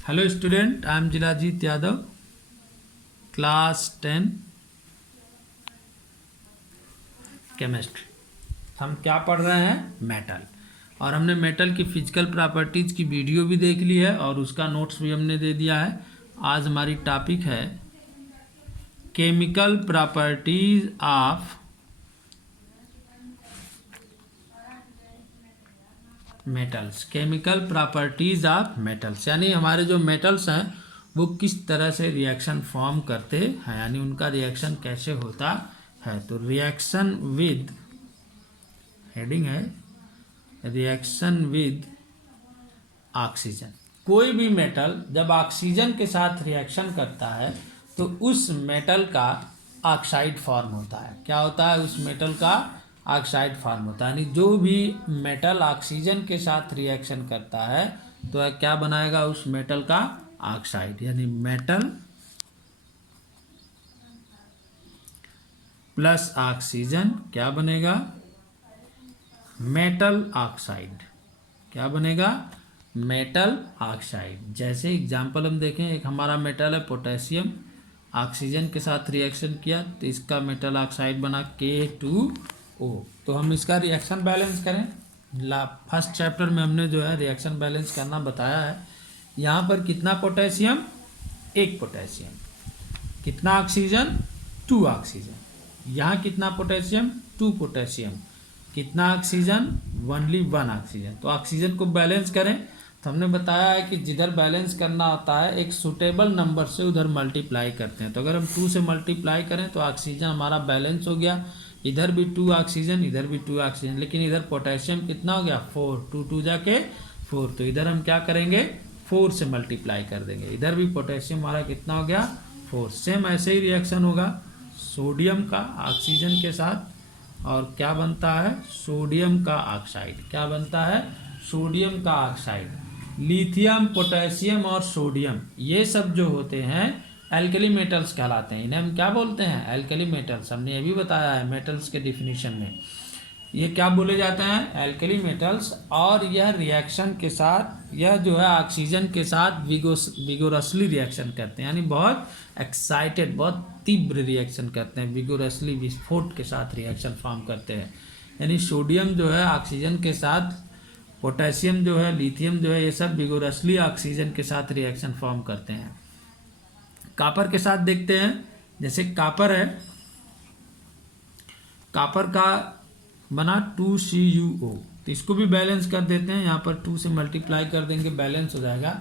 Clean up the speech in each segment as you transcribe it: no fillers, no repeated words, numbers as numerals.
Hello student, I am Jilajeet Yadav, class 10 chemistry. हम क्या पढ़ रहे हैं? मेटल। और हमने मेटल की फिजिकल प्रॉपर्टीज़ की वीडियो भी देख ली है और उसका नोट्स भी हमने दे दिया है। आज हमारी टॉपिक है chemical properties of metals. Chemical properties of metals यानी हमारे जो मेटल्स हैं वो किस तरह से रिएक्शन फॉर्म करते हैं, यानी उनका रिएक्शन कैसे होता है। तो रिएक्शन विद, हेडिंग है रिएक्शन विद ऑक्सीजन। कोई भी मेटल जब ऑक्सीजन के साथ रिएक्शन करता है तो उस मेटल का ऑक्साइड फॉर्म होता है। क्या होता है? उस मेटल का ऑक्साइड फॉर्म होता है। यानी जो भी मेटल ऑक्सीजन के साथ रिएक्शन करता है तो क्या बनाएगा? उस मेटल का ऑक्साइड। यानी मेटल प्लस ऑक्सीजन क्या बनेगा? Metal oxide. क्या बनेगा? Metal oxide. जैसे एग्जांपल हम देखें, एक हमारा मेटल है पोटेशियम, ऑक्सीजन के साथ रिएक्शन किया तो इसका मेटल ऑक्साइड बना K2O। तो हम इसका रिएक्शन बैलेंस करें। फर्स्ट चैप्टर में हमने जो है रिएक्शन बैलेंस करना बताया है। यहाँ पर कितना पोटेशियम? एक पोटेशियम। कितना ऑक्सीजन? 2 ऑक्सीजन। यहाँ कितना पोटेशियम? 2 पोटेशियम। कितना ऑक्सीजन? Only 1 oxygen. तो ऑक्सीजन को बैलेंस करें तो हमने बताया है कि जिधर बैलेंस करना होता है एक सुटेबल नंबर से उधर मल्टीप्लाई करते हैं। तो अगर हम 2 से मल्टीप्लाई करें तो ऑक्सीजन हमारा बैलेंस हो गया। इधर भी 2 ऑक्सीजन, इधर भी 2 ऑक्सीजन, लेकिन इधर पोटेशियम कितना हो गया? 4। 2 2 जाके 4। तो इधर हम क्या करेंगे? 4 से मल्टीप्लाई कर देंगे। इधर भी पोटेशियम हमारा कितना हो गया? 4। सेम ऐसे ही रिएक्शन होगा सोडियम का ऑक्सीजन के साथ, और क्या बनता है? सोडियम का ऑक्साइड। क्या बनता है? सोडियम का ऑक्साइड। लिथियम, पोटेशियम और सोडियम ये सब जो होते हैं एल्कली मेटल्स कहलाते हैं। इन्हें हम क्या बोलते हैं? Alkali metals. हमने ये भी बताया है मेटल्स के डिफिनीशन में। ये क्या बोले जाते हैं? Alkali metals. और यह रिएक्शन के साथ, यह जो है ऑक्सीजन के साथ विगोरसली रिएक्शन करते हैं, यानी बहुत एक्साइटेड, बहुत तीव्र रिएक्शन करते हैं। विगोरसली, विस्फोट के साथ रिएक्शन फॉर्म करते हैं। यानी सोडियम जो है ऑक्सीजन के साथ, पोटेशियम जो है, लिथियम जो है, ये सब विगोरसली ऑक्सीजन के साथ रिएक्शन फॉर्म करते हैं। कॉपर के साथ देखते हैं। जैसे कॉपर है, कॉपर का बना 2CuO, तो इसको भी बैलेंस कर देते हैं। यहाँ पर 2 से मल्टीप्लाई कर देंगे, बैलेंस हो जाएगा।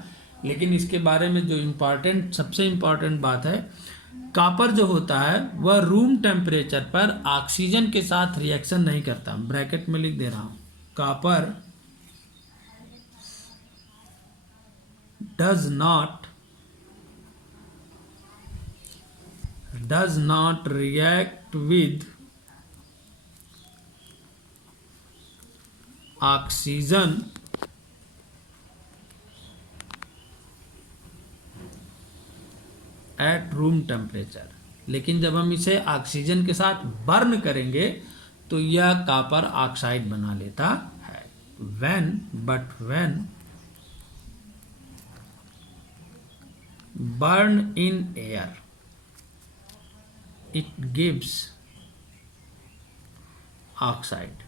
लेकिन इसके बारे में जो इम्पॉर्टेंट, सबसे इम्पॉर्टेंट बात है, कॉपर जो होता है वह रूम टेम्परेचर पर ऑक्सीजन के साथ रिएक्शन नहीं करता। ब्रैकेट में लिख दे रहा हूँ, copper does not react with oxygen at room temperature। लेकिन जब हम इसे ऑक्सीजन के साथ बर्न करेंगे तो यह कॉपर ऑक्साइड बना लेता है। when burn in air it gives oxide।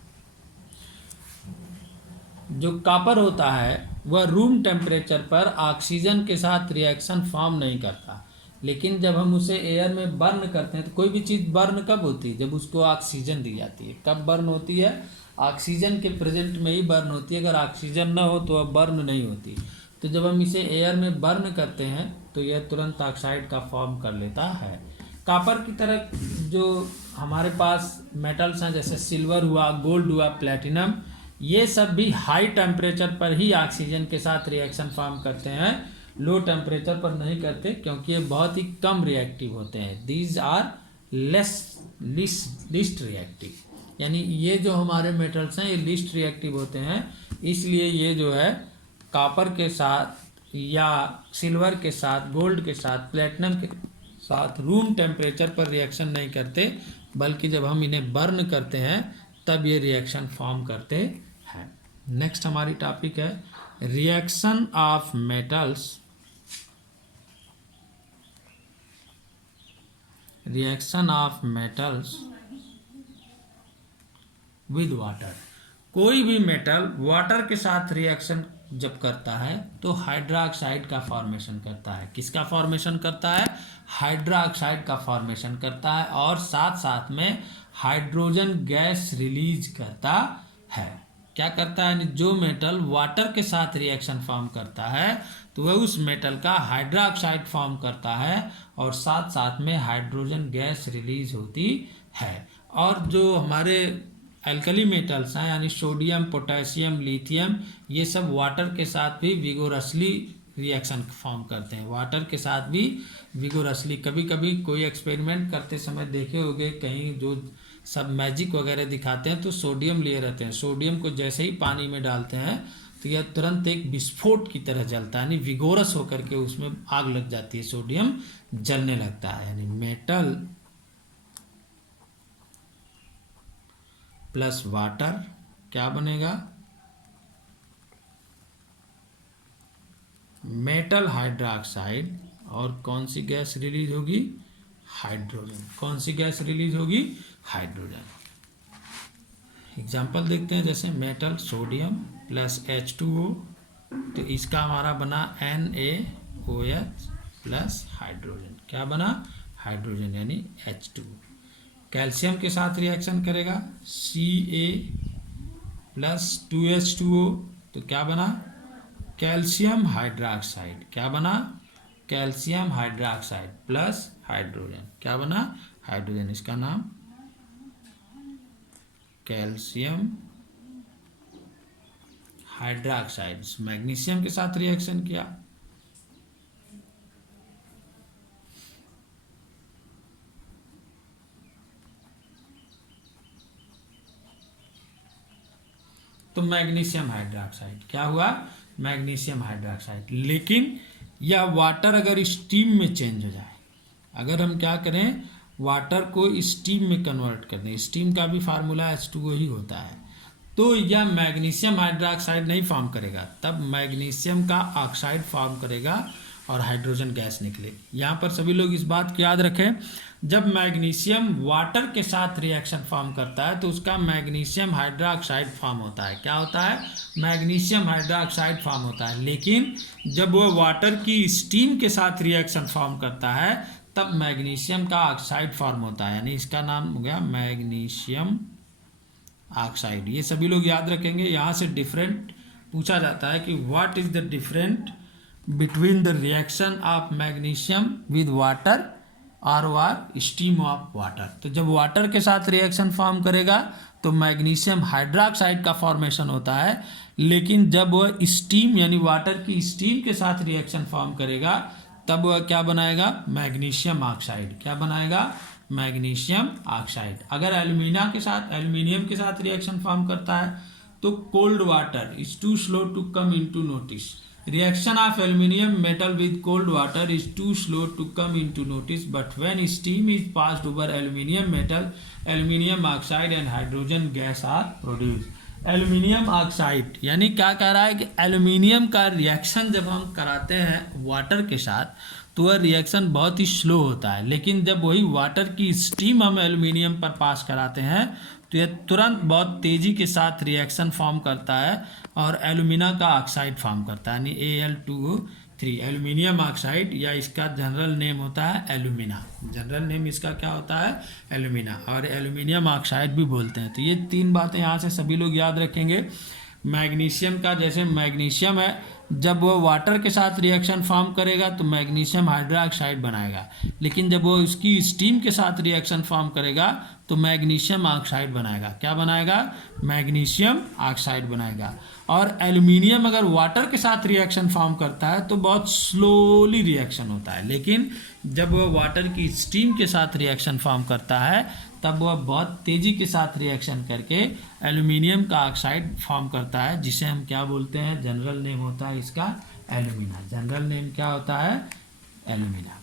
जो कॉपर होता है वह रूम टेम्परेचर पर ऑक्सीजन के साथ रिएक्शन फॉर्म नहीं करता, लेकिन जब हम उसे एयर में बर्न करते हैं, तो कोई भी चीज़ बर्न कब होती है? जब उसको ऑक्सीजन दी जाती है। कब बर्न होती है? ऑक्सीजन के प्रेजेंट में ही बर्न होती है। अगर ऑक्सीजन ना हो तो वह बर्न नहीं होती। तो जब हम इसे एयर में बर्न करते हैं तो यह तुरंत ऑक्साइड का फॉर्म कर लेता है। कॉपर की तरह जो हमारे पास मेटल्स हैं, जैसे सिल्वर हुआ, गोल्ड हुआ, प्लेटिनम, ये सब भी हाई टेम्परेचर पर ही ऑक्सीजन के साथ रिएक्शन फॉर्म करते हैं। लो टेम्परेचर पर नहीं करते, क्योंकि ये बहुत ही कम रिएक्टिव होते हैं। These are least reactive. यानी ये जो हमारे मेटल्स हैं ये लिस्ट रिएक्टिव होते हैं, इसलिए ये जो है कॉपर के साथ या सिल्वर के साथ, गोल्ड के साथ, प्लेटिनम के साथ रूम टेम्परेचर पर रिएक्शन नहीं करते, बल्कि जब हम इन्हें बर्न करते हैं तब ये रिएक्शन फॉर्म करते हैं। नेक्स्ट हमारी टॉपिक है reaction of metals reaction of metals with water. कोई भी मेटल वाटर के साथ रिएक्शन जब करता है तो हाइड्रोक्साइड का फॉर्मेशन करता है। किसका फॉर्मेशन करता है? हाइड्रोक्साइड का फॉर्मेशन करता है और साथ साथ में हाइड्रोजन गैस रिलीज करता है। क्या करता है? जो मेटल वाटर के साथ रिएक्शन फॉर्म करता है तो वह उस मेटल का हाइड्रोक्साइड फॉर्म करता है और साथ साथ में हाइड्रोजन गैस रिलीज होती है। और जो हमारे एल्कली मेटल्स हैं यानी सोडियम, पोटेशियम, लिथियम, ये सब वाटर के साथ भी विगोरसली रिएक्शन फॉर्म करते हैं। वाटर के साथ भी विगोरसली, कभी कभी कोई एक्सपेरिमेंट करते समय देखे होंगे कहीं जो सब मैजिक वगैरह दिखाते हैं तो सोडियम लिए रहते हैं। सोडियम को जैसे ही पानी में डालते हैं तो यह तुरंत एक विस्फोट की तरह जलता है, यानी विगोरस होकर के उसमें आग लग जाती है, सोडियम जलने लगता है। यानी मेटल प्लस वाटर क्या बनेगा? Metal hydroxide. और कौन सी गैस रिलीज होगी? हाइड्रोजन। कौन सी गैस रिलीज होगी? हाइड्रोजन। एग्जाम्पल देखते हैं, जैसे मेटल सोडियम प्लस H2O, तो इसका हमारा बना NaOH प्लस हाइड्रोजन। क्या बना? हाइड्रोजन यानी H2O। कैल्शियम के साथ रिएक्शन करेगा Ca प्लस 2H2O, तो क्या बना? Calcium hydroxide. क्या बना? Calcium hydroxide plus hydrogen. क्या बना? हाइड्रोजन। इसका नाम कैल्शियम हाइड्रोक्साइड। मैग्नीशियम के साथ रिएक्शन किया तो मैग्नीशियम हाइड्रोक्साइड। क्या हुआ? Magnesium hydroxide. लेकिन यह वाटर अगर स्टीम में चेंज हो जाए, अगर हम क्या करें, वाटर को स्टीम में कन्वर्ट कर दें, स्टीम का भी फार्मूला H2O ही होता है, तो यह मैग्नीशियम हाइड्रोक्साइड नहीं फॉर्म करेगा, तब मैग्नीशियम का ऑक्साइड फॉर्म करेगा और हाइड्रोजन गैस निकलेगी। यहाँ पर सभी लोग इस बात को याद रखें, जब मैग्नीशियम वाटर के साथ रिएक्शन फॉर्म करता है तो उसका मैग्नीशियम हाइड्रोक्साइड फॉर्म होता है। क्या होता है? मैग्नीशियम हाइड्रोक्साइड फॉर्म होता है। लेकिन जब वो वाटर की स्टीम के साथ रिएक्शन फॉर्म करता है तब मैग्नीशियम का ऑक्साइड फॉर्म होता है, यानी इसका नाम हो गया मैग्नीशियम ऑक्साइड। ये सभी लोग याद रखेंगे। यहाँ से डिफरेंट पूछा जाता है कि what is the different between the reaction of magnesium with water और स्टीम ऑफ वाटर। तो जब वाटर के साथ रिएक्शन फॉर्म करेगा तो मैग्नीशियम हाइड्रोक्साइड का फॉर्मेशन होता है, लेकिन जब वह स्टीम यानी वाटर की स्टीम के साथ रिएक्शन फॉर्म करेगा तब वह क्या बनाएगा? Magnesium oxide. क्या बनाएगा? Magnesium oxide. अगर एल्यूमिनियम के साथ रिएक्शन फॉर्म करता है तो cold water is too slow to come into notice. Reaction of aluminium metal with cold water is too slow to come into notice, but when steam is passed over aluminium metal, aluminium oxide and hydrogen gas are produced. Aluminium oxide यानी क्या कह रहा है कि aluminium का reaction जब हम कराते हैं वाटर के साथ तो वह रिएक्शन बहुत ही स्लो होता है, लेकिन जब वही वाटर की स्टीम हम एल्यूमिनियम पर पास कराते हैं तो यह तुरंत बहुत तेज़ी के साथ रिएक्शन फॉर्म करता है और एल्यूमिना का ऑक्साइड फॉर्म करता है, यानी Al2O3 एल्यूमिनियम ऑक्साइड, या इसका जनरल नेम होता है एल्यूमिना। जनरल नेम इसका क्या होता है? एल्यूमिना। और एल्यूमिनियम ऑक्साइड भी बोलते हैं। तो ये तीन बातें यहाँ से सभी लोग याद रखेंगे। मैग्नीशियम का, जैसे मैग्नीशियम है, जब वो वाटर के साथ रिएक्शन फॉर्म करेगा तो मैग्नीशियम हाइड्रोक्साइड बनाएगा, लेकिन जब वो उसकी स्टीम के साथ रिएक्शन फॉर्म करेगा तो मैग्नीशियम ऑक्साइड बनाएगा। क्या बनाएगा? मैग्नीशियम ऑक्साइड बनाएगा। और एल्यूमिनियम अगर वाटर के साथ रिएक्शन फॉर्म करता है तो बहुत स्लोली रिएक्शन होता है, लेकिन जब वह वाटर की स्टीम के साथ रिएक्शन फॉर्म करता है तब वह बहुत तेज़ी के साथ रिएक्शन करके एल्यूमिनियम का ऑक्साइड फॉर्म करता है, जिसे हम क्या बोलते हैं? जनरल नेम होता है इसका एल्यूमिना। जनरल नेम क्या होता है? एल्यूमिना।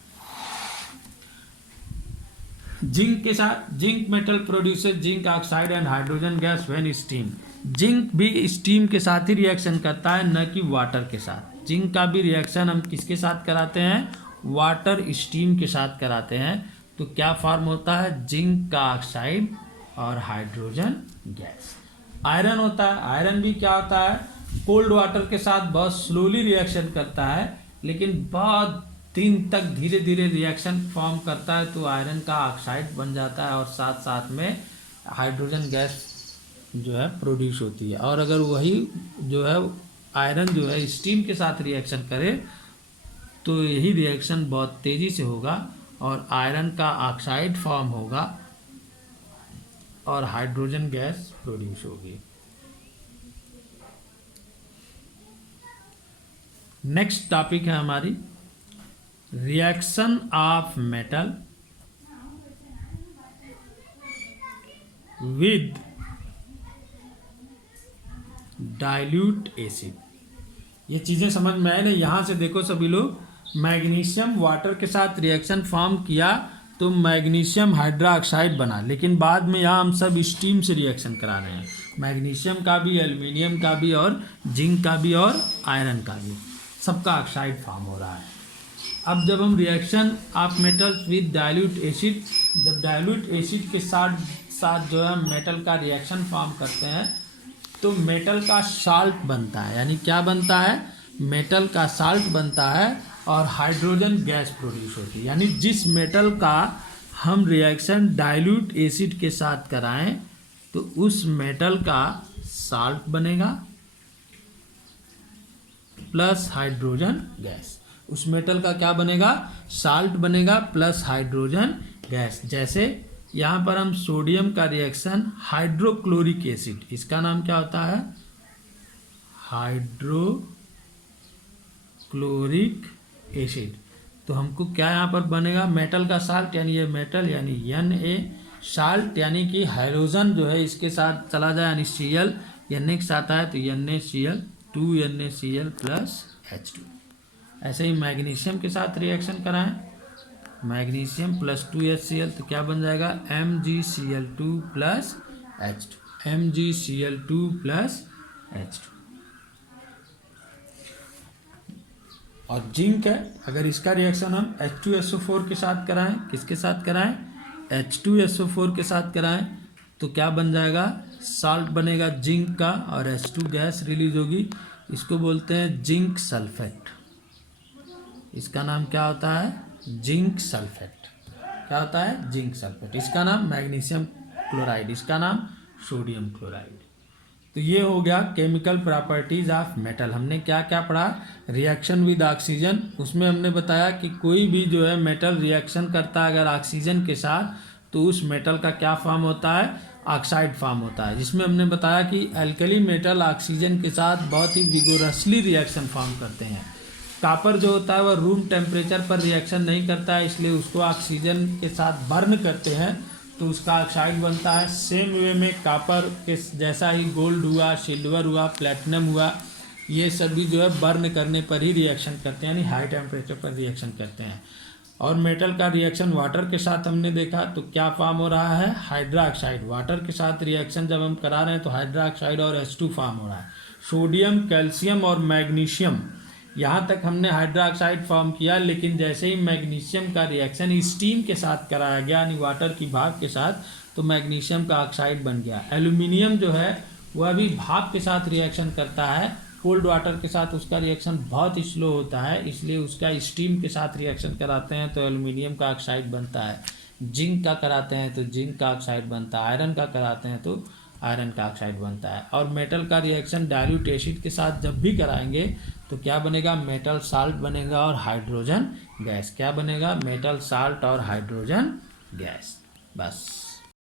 जिंक के साथ, zinc metal produces zinc oxide and hydrogen gas when steam. Zinc भी स्टीम के साथ ही रिएक्शन करता है, न कि वाटर के साथ। जिंक का भी रिएक्शन हम किसके साथ कराते हैं? वाटर स्टीम के साथ कराते हैं। तो क्या फॉर्म होता है, जिंक का ऑक्साइड और हाइड्रोजन गैस। आयरन होता है, आयरन भी क्या होता है, कोल्ड वाटर के साथ बहुत स्लोली रिएक्शन करता है, लेकिन बहुत दिन तक धीरे धीरे रिएक्शन फॉर्म करता है, तो आयरन का ऑक्साइड बन जाता है और साथ साथ में हाइड्रोजन गैस जो है प्रोड्यूस होती है। और अगर वही जो है आयरन जो है स्टीम के साथ रिएक्शन करे तो यही रिएक्शन बहुत तेज़ी से होगा और आयरन का ऑक्साइड फॉर्म होगा और हाइड्रोजन गैस प्रोड्यूस होगी। नेक्स्ट टॉपिक है हमारी reaction of metal with dilute acid. ये चीज़ें समझ में आए ना। यहाँ से देखो सभी लोग, मैग्नीशियम वाटर के साथ रिएक्शन फॉर्म किया तो मैग्नीशियम हाइड्रोक्साइड बना, लेकिन बाद में यहाँ हम सब स्टीम से रिएक्शन करा रहे हैं, मैग्नीशियम का भी, एल्युमिनियम का भी और जिंक का भी और आयरन का भी, सबका ऑक्साइड फॉर्म हो रहा है। अब जब हम reaction of metals with dilute acid, जब डाइल्यूट एसिड के साथ साथ जो है मेटल का रिएक्शन फॉर्म करते हैं तो मेटल का साल्ट बनता है। यानी क्या बनता है, मेटल का साल्ट बनता है और हाइड्रोजन गैस प्रोड्यूस होती है। यानी जिस मेटल का हम रिएक्शन डाइल्यूट एसिड के साथ कराएं तो उस मेटल का साल्ट बनेगा प्लस हाइड्रोजन गैस। उस मेटल का क्या बनेगा, साल्ट बनेगा प्लस हाइड्रोजन गैस। जैसे यहाँ पर हम सोडियम का रिएक्शन हाइड्रोक्लोरिक एसिड, इसका नाम क्या होता है, हाइड्रोक्लोरिक एसिड। तो हमको क्या यहाँ पर बनेगा, मेटल का साल्ट, यानी ये मेटल यानी Na, साल्ट यानी कि हाइड्रोजन जो है इसके साथ चला जाए यानी Cl, Na के साथ आए तो NaCl, 2NaCl प्लस H2। ऐसे ही मैग्नीशियम के साथ रिएक्शन कराएं, मैग्नीशियम प्लस 2HCl तो क्या बन जाएगा, MgCl2 plus H2, MgCl2 plus H2। और जिंक है, अगर इसका रिएक्शन हम H2SO4 के साथ कराएं, किसके साथ कराएं, H2SO4 के साथ कराएं तो क्या बन जाएगा, साल्ट बनेगा जिंक का और H2 गैस रिलीज होगी। इसको बोलते हैं जिंक सल्फेट। इसका नाम क्या होता है, जिंक सल्फेट। क्या होता है, जिंक सल्फेट। इसका नाम मैग्नीशियम क्लोराइड, इसका नाम सोडियम क्लोराइड। तो ये हो गया केमिकल प्रॉपर्टीज ऑफ मेटल। हमने क्या क्या पढ़ा, रिएक्शन विद ऑक्सीजन, उसमें हमने बताया कि कोई भी जो है मेटल रिएक्शन करता है अगर ऑक्सीजन के साथ तो उस मेटल का क्या फॉर्म होता है, ऑक्साइड फॉर्म होता है। जिसमें हमने बताया कि एल्कली मेटल ऑक्सीजन के साथ बहुत ही विगोरसली रिएक्शन फॉर्म करते हैं। कापर जो होता है वह रूम टेम्परेचर पर रिएक्शन नहीं करता है, इसलिए उसको ऑक्सीजन के साथ बर्न करते हैं तो उसका ऑक्साइड बनता है। सेम वे में कापर के जैसा ही गोल्ड हुआ, सिल्वर हुआ, प्लेटिनम हुआ, ये सभी जो है बर्न करने पर ही रिएक्शन करते हैं, यानी हाई टेम्परेचर पर रिएक्शन करते हैं। और मेटल का रिएक्शन वाटर के साथ हमने देखा तो क्या फॉर्म हो रहा है, हाइड्रोक्साइड। वाटर के साथ रिएक्शन जब हम करा रहे हैं तो हाइड्रोक्साइड और H2 फॉर्म हो रहा है। सोडियम, कैल्शियम और मैग्नीशियम, यहाँ तक हमने हाइड्रोक्साइड फॉर्म किया, लेकिन जैसे ही मैग्नीशियम का रिएक्शन स्टीम के साथ कराया गया यानी वाटर की भाप के साथ तो मैग्नीशियम का ऑक्साइड बन गया। एल्यूमिनियम जो है वह भी भाप के साथ रिएक्शन करता है, कोल्ड वाटर के साथ उसका रिएक्शन बहुत ही स्लो होता है, इसलिए उसका स्टीम के साथ रिएक्शन कराते हैं तो एल्यूमिनियम का ऑक्साइड बनता है। जिंक का कराते हैं तो जिंक का ऑक्साइड बनता है, आयरन का कराते हैं तो आयरन का ऑक्साइड बनता है। और मेटल का रिएक्शन डाइल्यूट एसिड के साथ जब भी कराएंगे तो क्या बनेगा, मेटल साल्ट बनेगा और हाइड्रोजन गैस। क्या बनेगा, मेटल साल्ट और हाइड्रोजन गैस। बस।